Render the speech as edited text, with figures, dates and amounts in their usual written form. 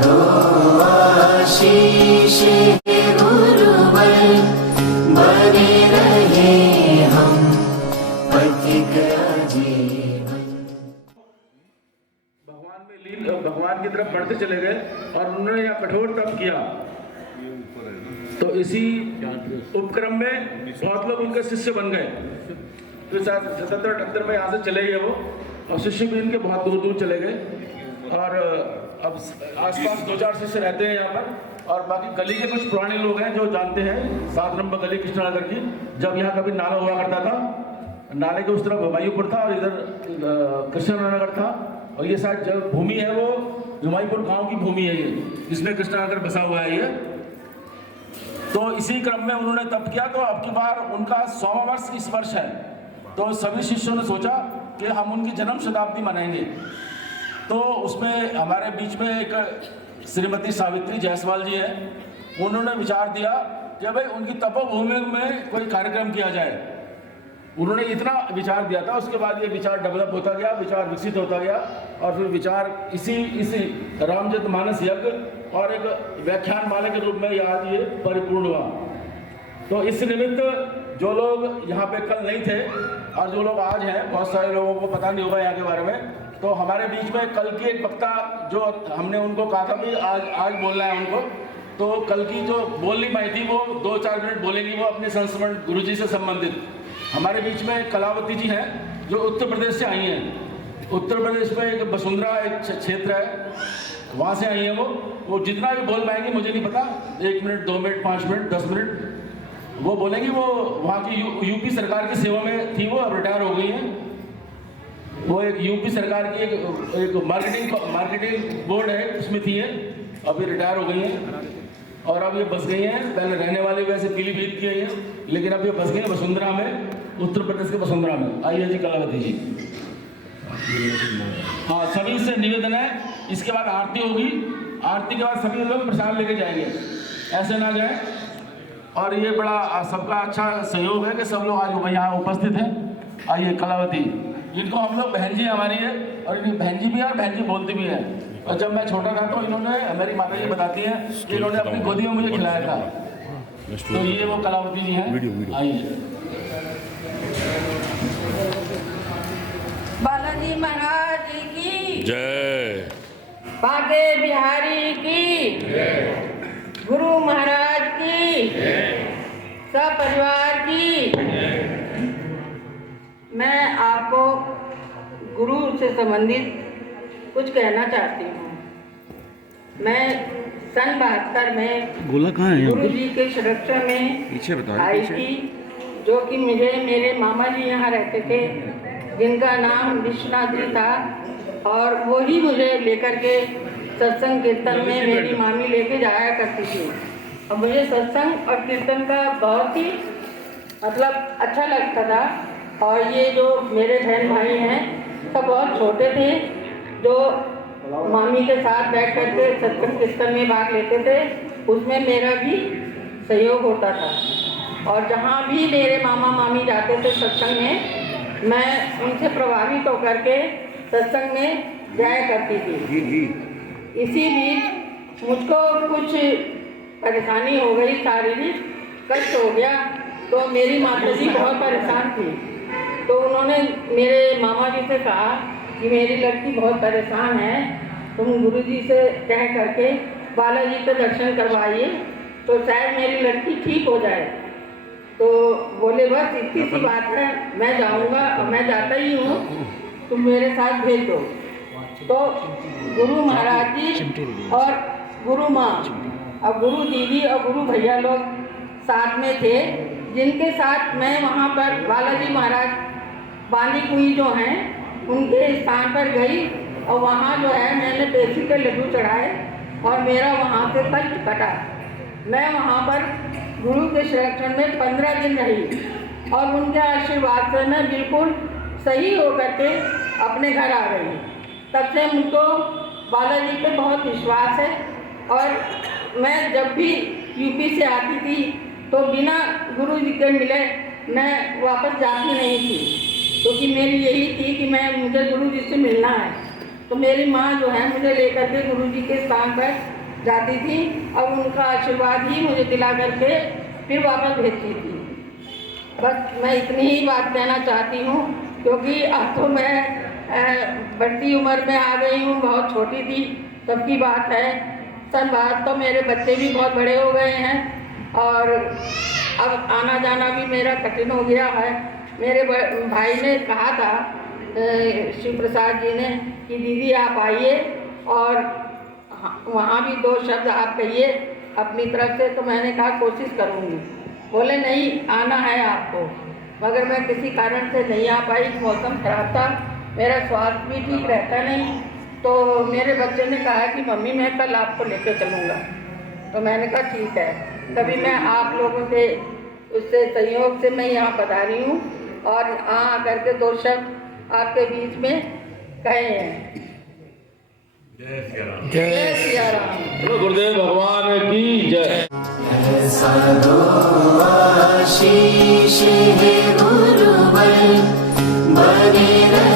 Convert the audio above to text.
दो आशीष गुरुवर बने रहे हम पथिक आजीवन। भगवान की तरफ बढ़ते चले गए और उन्होंने यहाँ कठोर तप किया। तो इसी उपक्रम में बहुत लोग उनके शिष्य बन गए। तो 77-78 में यहाँ से चले गए वो, और शिष्य भी इनके बहुत दूर दूर चले गए। और अब आसपास 2-4 शिष्य रहते हैं यहाँ पर, और बाकी गली के कुछ पुराने लोग हैं जो जानते हैं 7 नंबर गली कृष्णनगर की, जब यहाँ कभी नाला हुआ करता था। नाले के उस तरफ हुमायूंपुर था और इधर कृष्णनगर था, और ये शायद जो भूमि है वो हुमायूंपुर गांव की भूमि है ये, जिसमें कृष्णनगर बसा हुआ है ये। तो इसी क्रम में उन्होंने तप किया। तो अब की बार उनका 100वां वर्ष इस वर्ष है। तो सभी शिष्यों ने सोचा कि हम उनकी जन्म शताब्दी मनाएंगे। तो उसमें हमारे बीच में एक श्रीमती सावित्री जायसवाल जी है। उन्होंने विचार दिया कि भाई उनकी तपोभूमि में कोई कार्यक्रम किया जाए। उन्होंने इतना विचार दिया था, उसके बाद ये विचार डेवलप होता गया, विचार विकसित होता गया, और फिर विचार इसी रामचरितमानस यज्ञ और एक व्याख्यान माला के रूप में आज ये परिपूर्ण हुआ। तो इस निमित्त जो लोग यहाँ पे कल नहीं थे और जो लोग आज हैं, बहुत सारे लोगों को पता नहीं होगा यहाँ के बारे में, तो हमारे बीच में कल की एक वक्ता जो हमने उनको कहा था कि आज बोलना है उनको, तो कल की जो बोलनी पाई थी वो 2-4 मिनट बोलेंगी, वो अपने संस्मरण गुरुजी से संबंधित। हमारे बीच में कलावती जी हैं जो उत्तर प्रदेश से आई हैं। उत्तर प्रदेश में एक वसुंधरा एक क्षेत्र है, वहाँ से आई हैं वो जितना भी बोल पाएंगे मुझे नहीं पता, 1 मिनट 2 मिनट 5 मिनट 10 मिनट वो बोलेंगी। वो वहाँ की यूपी सरकार की सेवा में थी, वो अब रिटायर हो गई हैं। वो एक यूपी सरकार की एक मार्केटिंग बोर्ड है उसमें थी है, अभी रिटायर हो गई हैं और अब ये बस गई हैं। पहले रहने वाले वैसे पीलीभीत की हैं, लेकिन अब ये बस गई हैं वसुंधरा में, उत्तर प्रदेश के वसुंधरा में। आइए जी कलावती जी। हाँ, सभी से निवेदन है, इसके बाद आरती होगी, आरती के बाद सभी लोग प्रसाद लेके जाएंगे, ऐसे ना जाए। और ये बड़ा सबका अच्छा सहयोग है कि सब लोग आज यहाँ उपस्थित हैं। आइए कलावती, इनको हम लोग बहन जी हमारी है, और इनकी बहन जी भी है और बहन जी बोलती भी है। और जब मैं छोटा था तो इन्होंने, मेरी माता जी बताती हैं कि इन्होंने अपनी गोदी में मुझे खिलाया था। तो ये वो कलावती जी हैं। आइए। बालाजी महाराज की जय, बांके बिहारी की जय, गुरु महाराज की सब परिवार की। मैं आपको गुरु से संबंधित कुछ कहना चाहती हूँ। मैं सन 72 में गुरु जी के संरक्षण में आई थी, जो कि मेरे मामा जी यहाँ रहते थे, जिनका नाम विश्वनाथ जी था, और वो ही मुझे लेकर के सत्संग कीर्तन में मेरी मामी लेके जाया करती थी। और मुझे सत्संग और कीर्तन का बहुत ही मतलब अच्छा लगता था। और ये जो मेरे बहन भाई हैं सब बहुत छोटे थे, जो मामी के साथ बैठ कर के सत्संग कीर्तन में भाग लेते थे, उसमें मेरा भी सहयोग होता था। और जहाँ भी मेरे मामा मामी जाते थे सत्संग में, मैं उनसे प्रभावित होकर के सत्संग में जाया करती थी। इसी बीच मुझको कुछ परेशानी हो गई, शारीरिक कष्ट हो गया, तो मेरी माता जी बहुत परेशान थी। तो उन्होंने मेरे मामा जी से कहा कि मेरी लड़की बहुत परेशान है, तुम गुरुजी से कह करके बालाजी के दर्शन करवाइए, तो शायद मेरी लड़की ठीक हो जाए। तो बोले बस इतनी सी बात है, मैं जाऊंगा और मैं जाता ही हूँ, तुम मेरे साथ भेज दो। तो गुरु महाराज जी और गुरु माँ और गुरु दीदी और गुरु भैया लोग साथ में थे, जिनके साथ मैं वहाँ पर बालाजी महाराज बानी कुई जो हैं उनके स्थान पर गई, और वहाँ जो है मैंने पेशी के लड्डू चढ़ाए और मेरा वहाँ से कष्ट कटा। मैं वहाँ पर गुरु के संरक्षण में 15 दिन रही, और उनके आशीर्वाद से मैं बिल्कुल सही होकर के अपने घर आ गई। तब से मुझको बालाजी पे बहुत विश्वास है, और मैं जब भी यूपी से आती थी तो बिना गुरु जी के मिले मैं वापस जाती नहीं थी, क्योंकि मेरी यही थी कि मुझे गुरु जी से मिलना है। तो मेरी माँ जो है मुझे लेकर के गुरुजी के स्थान पर जाती थी और उनका आशीर्वाद ही मुझे दिला करके फिर वापस भेजती थी। बस मैं इतनी ही बात कहना चाहती हूँ, क्योंकि अब तो मैं बढ़ती उम्र में आ गई हूँ, बहुत छोटी थी तब की बात है। सन बाद तो मेरे बच्चे भी बहुत बड़े हो गए हैं और अब आना जाना भी मेरा कठिन हो गया है। मेरे भाई ने कहा था, शिव प्रसाद जी ने, कि दीदी आप आइए और वहाँ भी 2 शब्द आप कहिए अपनी तरफ से। तो मैंने कहा कोशिश करूँगी। बोले नहीं, आना है आपको। मगर मैं किसी कारण से नहीं आ पाई, मौसम खराब था, मेरा स्वास्थ्य भी ठीक रहता नहीं। तो मेरे बच्चे ने कहा कि मम्मी मैं कल आपको लेकर चलूँगा। तो मैंने कहा ठीक है। तभी मैं आप लोगों के उससे सहयोग से मैं यहाँ पधारी हूँ और यहाँ आकर के 2 शब्द आपके बीच में कहे हैं। जय सिया राम। जय सिया राम। बोलो गुरुदेव भगवान की जय। ऐसा दो आशीष है गुरुवर बने रहे।